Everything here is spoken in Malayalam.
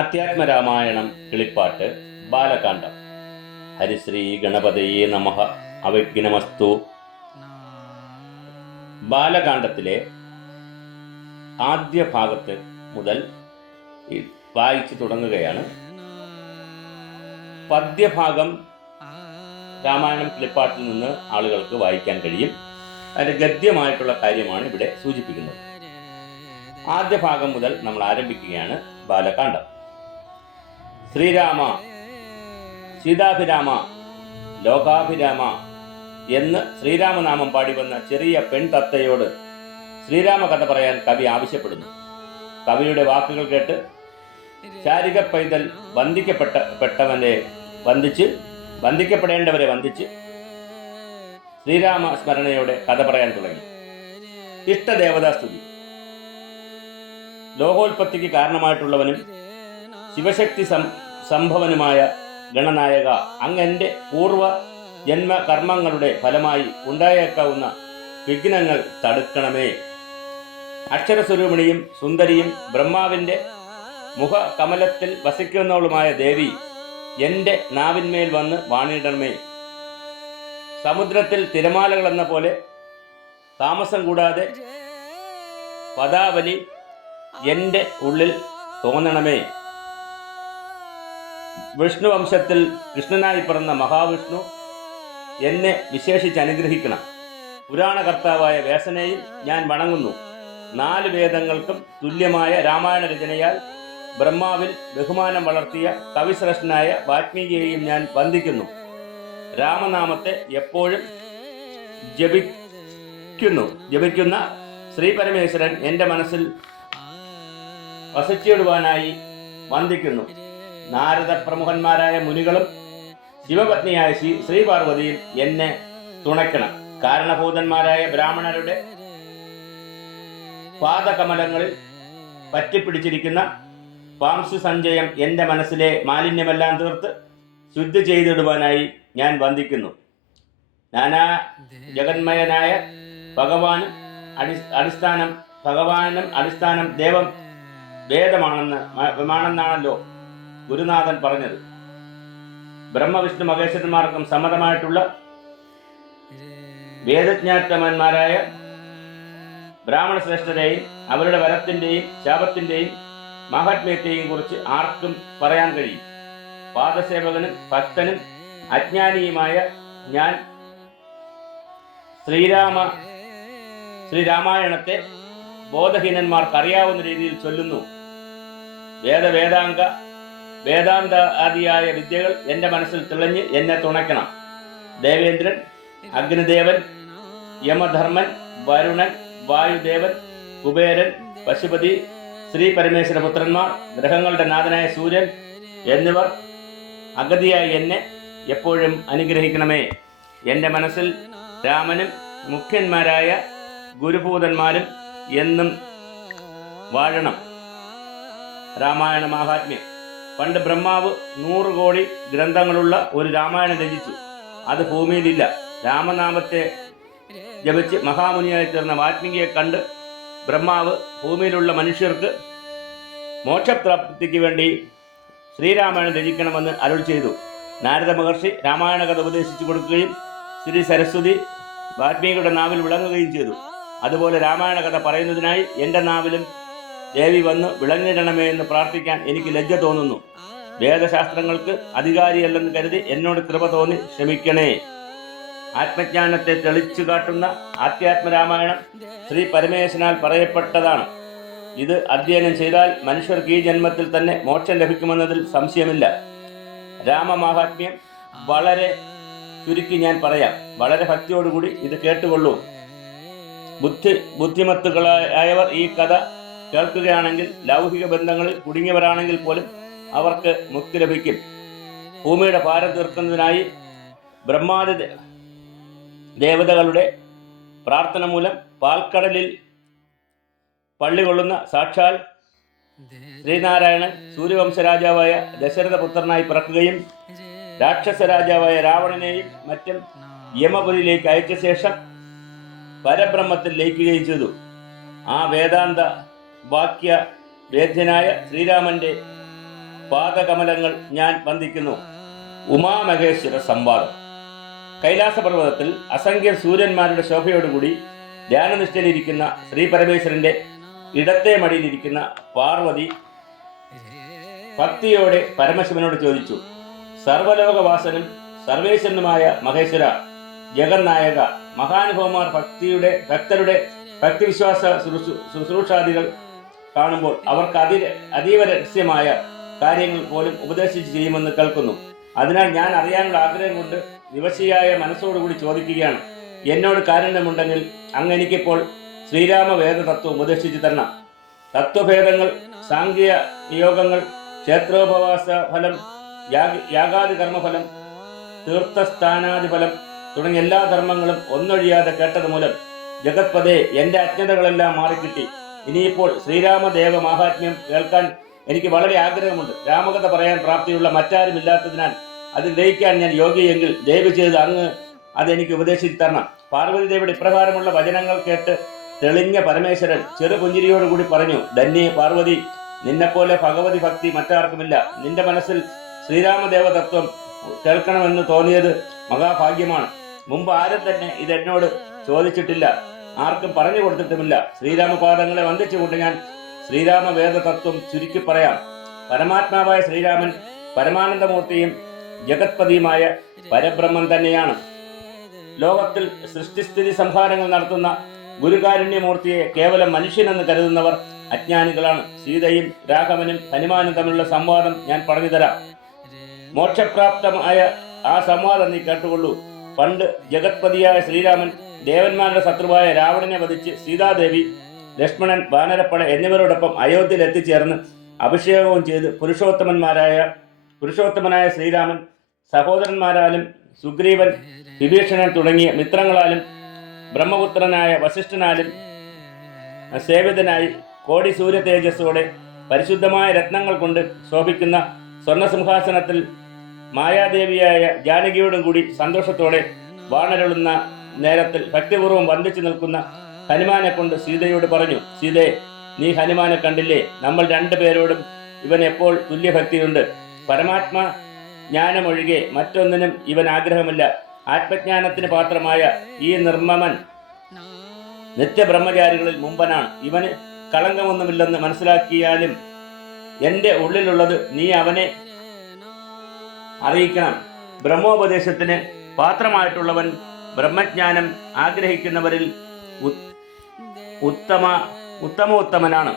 അധ്യാത്മരാമായണം കിളിപ്പാട്ട് ബാലകാണ്ഡം. ഹരിശ്രീ ഗണപതയേ നമഃ. അവിഘ്നമസ്തു. ബാലകാണ്ഡത്തിലെ ആദ്യ ഭാഗത്ത് മുതൽ വായിച്ചു തുടങ്ങുകയാണ്. പദ്യഭാഗം രാമായണം കിളിപ്പാട്ടിൽ നിന്ന് ആളുകൾക്ക് വായിക്കാൻ കഴിയും. അതിൻ്റെ ഗദ്യമായിട്ടുള്ള കാര്യമാണ് ഇവിടെ സൂചിപ്പിക്കുന്നത്. ആദ്യ ഭാഗം മുതൽ നമ്മൾ ആരംഭിക്കുകയാണ് ബാലകാണ്ഡം. ശ്രീരാമ, സീതാഭിരാമ, ലോകാഭിരാമ എന്ന് ശ്രീരാമനാമം പാടി വന്ന ചെറിയ പെൺതത്തയോട് ശ്രീരാമ കഥ പറയാൻ കവി ആവശ്യപ്പെടുന്നു. കവിയുടെ വാക്കുകൾ കേട്ട് ശാരിക പൈതൽ ബന്ധിക്കപ്പെടേണ്ടവരെ വന്ദിച്ച് ശ്രീരാമ സ്മരണയോടെ കഥ പറയാൻ തുടങ്ങി. ഇഷ്ടദേവതാസ്തുതി. ലോകോൽപത്തിക്ക് കാരണമായിട്ടുള്ളവനും ശിവശക്തി സംഭവനുമായ ഗണനായക, അങ്ങന്റെ പൂർവ ജന്മകർമ്മങ്ങളുടെ ഫലമായി ഉണ്ടായേക്കാവുന്ന വിഘ്നങ്ങൾ തടുക്കണമേ. അക്ഷരസ്വരൂപിണിയും സുന്ദരിയും ബ്രഹ്മാവിന്റെ മുഖകമലത്തിൽ വസിക്കുന്നവളുമായ ദേവി, എന്റെ നാവിന്മേൽ വന്ന് വാണിടണമേ. സമുദ്രത്തിൽ തിരമാലകളെന്ന പോലെ താമസം കൂടാതെ പദാവലി എന്റെ ഉള്ളിൽ തോന്നണമേ. വിഷ്ണു വംശത്തിൽ കൃഷ്ണനായി പിറന്ന മഹാവിഷ്ണു എന്നെ വിശേഷിച്ച് അനുഗ്രഹിക്കണം. പുരാണകർത്താവായ വ്യാസനെയും ഞാൻ വണങ്ങുന്നു. 4 വേദങ്ങൾക്കും തുല്യമായ രാമായണ രചനയാൽ ബ്രഹ്മാവിൽ ബഹുമാനം വളർത്തിയ കവിശ്രേഷ്ഠനായ വാൽമീകിയെയും ഞാൻ വന്ദിക്കുന്നു. രാമനാമത്തെ എപ്പോഴും ജപിക്കുന്ന ശ്രീ പരമേശ്വരൻ എൻ്റെ മനസ്സിൽ വസിച്ചിടുവാനായി വന്ദിക്കുന്നു. നാരദ പ്രമുഖന്മാരായ മുനികളും ശിവപത്നിയായ ശ്രീപാർവതിയും എന്നെ തുണയ്ക്കണം. കാരണഭൂതന്മാരായ ബ്രാഹ്മണരുടെ പാദകമലങ്ങളിൽ പറ്റിപ്പിടിച്ചിരിക്കുന്ന പാംസു സഞ്ചയം എൻ്റെ മനസ്സിലെ മാലിന്യമെല്ലാം തീർത്ത് ശുദ്ധി ചെയ്തിടുവാനായി ഞാൻ വന്ദിക്കുന്നു. നാനാ ജഗന്മയനായ ഭഗവാനും അടിസ്ഥാനം ദേവം വേദമാണെന്നാണല്ലോ ഗുരുനാഥൻ പറഞ്ഞത്. ബ്രഹ്മവിഷ്ണു മഹേശ്വരന്മാർക്കും സമ്മതമായിട്ടുള്ള വേദജ്ഞാത്തമന്മാരായ ബ്രാഹ്മണ ശ്രേഷ്ഠരെയും അവരുടെ വരത്തിൻ്റെയും ശാപത്തിൻ്റെയും മാഹാത്മ്യത്തെയും കുറിച്ച് ആർക്കും പറയാൻ കഴിയും. പാദസേവകനും ഭക്തനും അജ്ഞാനിയുമായ ഞാൻ ശ്രീരാമായണത്തെ ബോധഹീനന്മാർക്കറിയാവുന്ന രീതിയിൽ ചൊല്ലുന്നു. വേദാന്ത ആദിയായ വിദ്യകൾ എൻ്റെ മനസ്സിൽ തെളിഞ്ഞ് എന്നെ തുണയ്ക്കണം. ദേവേന്ദ്രൻ, അഗ്നിദേവൻ, യമധർമ്മൻ, വരുണൻ, വായുദേവൻ, കുബേരൻ, പശുപതി, ശ്രീ പരമേശ്വര പുത്രന്മാർ, ഗ്രഹങ്ങളുടെ നാഥനായ സൂര്യൻ എന്നിവർ അഗതിയായി എന്നെ എപ്പോഴും അനുഗ്രഹിക്കണമേ. എൻ്റെ മനസ്സിൽ രാമനും മുഖ്യന്മാരായ ഗുരുഭൂതന്മാരും എന്നും വാഴണം. രാമായണ മാഹാത്മ്യം. പണ്ട് ബ്രഹ്മാവ് 100 കോടി ഗ്രന്ഥങ്ങളുള്ള ഒരു രാമായണം രചിച്ചു. അത് ഭൂമിയിലില്ല. രാമനാമത്തെ ജപിച്ച് മഹാമുനിയായി തീർന്ന വാൽമീകിയെ കണ്ട് ബ്രഹ്മാവ് ഭൂമിയിലുള്ള മനുഷ്യർക്ക് മോക്ഷപ്രാപ്തിക്ക് വേണ്ടി ശ്രീരാമായണം രചിക്കണമെന്ന് അരുൾ ചെയ്തു. നാരദ മഹർഷി രാമായണ കഥ ഉപദേശിച്ചു കൊടുക്കുകയും ശ്രീ സരസ്വതി വാൽമീകിയുടെ നാവിൽ വിളങ്ങുകയും ചെയ്തു. അതുപോലെ രാമായണ കഥ പറയുന്നതിനായി എൻ്റെ നാവിലും ദേവി വന്ന് വിളങ്ങിടണമേ എന്ന് പ്രാർത്ഥിക്കാൻ എനിക്ക് ലജ്ജ തോന്നുന്നു. വേദശാസ്ത്രങ്ങൾക്ക് അധികാരിയല്ലെന്ന് കരുതി എന്നോട് കൃപ തോന്നി ക്ഷമിക്കണേ. ആത്മജ്ഞാനത്തെ തെളിച്ചു കാട്ടുന്ന ആധ്യാത്മരാമായണം ശ്രീ പരമേശ്വരനാൽ പറയപ്പെട്ടതാണ്. ഇത് അധ്യയനം ചെയ്താൽ മനുഷ്യർക്ക് ഈ ജന്മത്തിൽ തന്നെ മോക്ഷം ലഭിക്കുമെന്നതിൽ സംശയമില്ല. രാമമാഹാത്മ്യം വളരെ ചുരുക്കി ഞാൻ പറയാം. വളരെ ഭക്തിയോടുകൂടി ഇത് കേട്ടുകൊള്ളൂ. ബുദ്ധിമത്തുകളായവർ ഈ കഥ കേൾക്കുകയാണെങ്കിൽ ലൗകിക ബന്ധങ്ങളിൽ കുടുങ്ങിയവരാണെങ്കിൽ പോലും അവർക്ക് മുക്തി ലഭിക്കും. ഭൂമിയുടെ ഭാരം തീർക്കുന്നതിനായി ബ്രഹ്മാദി ദേവതകളുടെ പ്രാർത്ഥന മൂലം പാൽക്കടലിൽ പള്ളികൊള്ളുന്ന സാക്ഷാൽ ശ്രീനാരായണൻ സൂര്യവംശരാജാവായ ദശരഥപുത്രനായി പിറക്കുകയും രാക്ഷസ രാജാവായ രാവണനെയും മറ്റും യമപുരിയിലേക്ക് അയച്ച ശേഷം പരബ്രഹ്മത്തിൽ ലയിക്കുകയും ചെയ്തു. ആ വേദാന്ത വാക്യ വേദ്യനായ ശ്രീരാമന്റെ പാദകമലങ്ങൾ ഞാൻ വന്ദിക്കുന്നു. ഉമാമഹേശ്വര സംവാദം. കൈലാസപർവ്വതത്തിൽ അസംഖ്യം സൂര്യന്മാരുടെ ശോഭയോടുകൂടി ധ്യാനനിഷ്ഠയിലിരിക്കുന്ന ശ്രീ പരമേശ്വരന്റെ ഇടത്തെ മടിയിലിരിക്കുന്ന പാർവതി ഭക്തിയോടെ പരമശിവനോട് ചോദിച്ചു, സർവലോകവാസനും സർവേശ്വരനുമായ മഹേശ്വര, ജഗന്നായക, മഹാനുഭവന്മാർ ഭക്തരുടെ ഭക്തിവിശ്വാസ ശുശ്രൂഷാദികൾ കാണുമ്പോൾ അവർക്ക് അതീവ രഹസ്യമായ കാര്യങ്ങൾ പോലും ഉപദേശിച്ച് ചെയ്യുമെന്ന് കേൾക്കുന്നു. അതിനാൽ ഞാൻ അറിയാനുള്ള ആഗ്രഹം കൊണ്ട് വിവശിയായ മനസ്സോടുകൂടി ചോദിക്കുകയാണ്. എന്നോട് കാരുണ്യമുണ്ടെങ്കിൽ അങ്ങ് എനിക്കിപ്പോൾ ശ്രീരാമ വേദ തത്വം ഉപദേശിച്ചു തരണം. തത്വഭേദങ്ങൾ, സാംഖ്യ നിയോഗങ്ങൾ, ക്ഷേത്രോപവാസ ഫലം, യാഗാദി കർമ്മഫലം, തീർത്ഥസ്ഥാനാദിഫലം തുടങ്ങിയ എല്ലാ ധർമ്മങ്ങളും ഒന്നൊഴിയാതെ കേട്ടത് മൂലം ജഗത്പദേ എൻ്റെ അജ്ഞതകളെല്ലാം മാറിക്കിട്ടി. ഇനിയിപ്പോൾ ശ്രീരാമദേവ മാഹാത്മ്യം കേൾക്കാൻ എനിക്ക് വളരെ ആഗ്രഹമുണ്ട്. രാമകഥ പറയാൻ പ്രാപ്തിയുള്ള മറ്റാരുമില്ലാത്തതിനാൽ അതിൽ ഗ്രഹിക്കാൻ ഞാൻ യോഗ്യയെങ്കിൽ ദയവ് ചെയ്ത് അങ്ങ് അതെനിക്ക് ഉപദേശിച്ചു തരണം. പാർവതി ദേവിയുടെ ഇപ്രകാരമുള്ള വചനങ്ങൾ കേട്ട് തെളിഞ്ഞ പരമേശ്വരൻ ചെറുപുഞ്ചിരിയോടുകൂടി പറഞ്ഞു, ധന്യേ പാർവതി, നിന്നെപ്പോലെ ഭഗവതി ഭക്തി മറ്റാർക്കുമില്ല. നിന്റെ മനസ്സിൽ ശ്രീരാമദേവ തത്വം കേൾക്കണമെന്ന് തോന്നിയത് മഹാഭാഗ്യമാണ്. മുമ്പ് ആരും തന്നെ ഇതെന്നോട് ചോദിച്ചിട്ടില്ല, ആർക്കും പറഞ്ഞു കൊടുത്തിട്ടുമില്ല. ശ്രീരാമപാദങ്ങളെ വന്ദിച്ചുകൊണ്ട് ഞാൻ ശ്രീരാമ വേദ തത്വം ചുരുക്കി പറയാം. പരമാത്മാവായ ശ്രീരാമൻ പരമാനന്ദമൂർത്തിയും ജഗത്പതിയുമായ പരബ്രഹ്മം തന്നെയാണ്. ലോകത്തിൽ സൃഷ്ടിസ്ഥിതി സംഹാരങ്ങൾ നടത്തുന്ന ഗുരുകാരുണ്യമൂർത്തിയെ കേവലം മനുഷ്യനെന്ന് കരുതുന്നവർ അജ്ഞാനികളാണ്. സീതയും രാഘവനും ഹനുമാനും തമ്മിലുള്ള സംവാദം ഞാൻ പറഞ്ഞുതരാം. മോക്ഷപ്രാപ്തമായ ആ സംവാദം നീ കേട്ടുകൊള്ളൂ. പണ്ട് ജഗത്പതിയായ ശ്രീരാമൻ ദേവന്മാരുടെ ശത്രുവായ രാവണനെ വധിച്ച് സീതാദേവി, ലക്ഷ്മണൻ, വാനരപ്പട എന്നിവരോടൊപ്പം അയോധ്യയിൽ എത്തിച്ചേർന്ന് അഭിഷേകവും ചെയ്ത് പുരുഷോത്തമനായ ശ്രീരാമൻ സഹോദരന്മാരാലും സുഗ്രീവൻ, വിഭീഷണൻ തുടങ്ങിയ മിത്രങ്ങളാലും ബ്രഹ്മപുത്രനായ വസിഷ്ഠനാലും സേവിതനായി കോടി സൂര്യ തേജസ്സോടെ പരിശുദ്ധമായ രത്നങ്ങൾ കൊണ്ട് ശോഭിക്കുന്ന സ്വർണസിംഹാസനത്തിൽ മായാദേവിയായ ജാനകിയോടും കൂടി സന്തോഷത്തോടെ വാണരുളുന്ന നേരത്തിൽ ഭക്തിപൂർവ്വം വന്ദിച്ചു നിൽക്കുന്ന ഹനുമാനെ കൊണ്ട് സീതയോട് പറഞ്ഞു, സീതേ, നീ ഹനുമാനെ കണ്ടില്ലേ? നമ്മൾ രണ്ടുപേരോടും ഇവൻ എപ്പോൾ തുല്യഭക്തിയുണ്ട്. പരമാത്മ ജ്ഞാനമൊഴികെ മറ്റൊന്നിനും ഇവൻ ആഗ്രഹമില്ല. ആത്മജ്ഞാനത്തിന് പാത്രമായ ഈ നിർമ്മമൻ നിത്യബ്രഹ്മചാരികളിൽ മുമ്പനാണ്. ഇവന് കളങ്കമൊന്നുമില്ലെന്ന് മനസ്സിലാക്കിയാലും എൻ്റെ ഉള്ളിലുള്ളത് നീ അവനെ അറിയിക്കണം. ബ്രഹ്മോപദേശത്തിന് പാത്രമായിട്ടുള്ളവൻ ബ്രഹ്മജ്ഞാനം ആഗ്രഹിക്കുന്നവരിൽ ഉത്തമോത്തമനാണ്.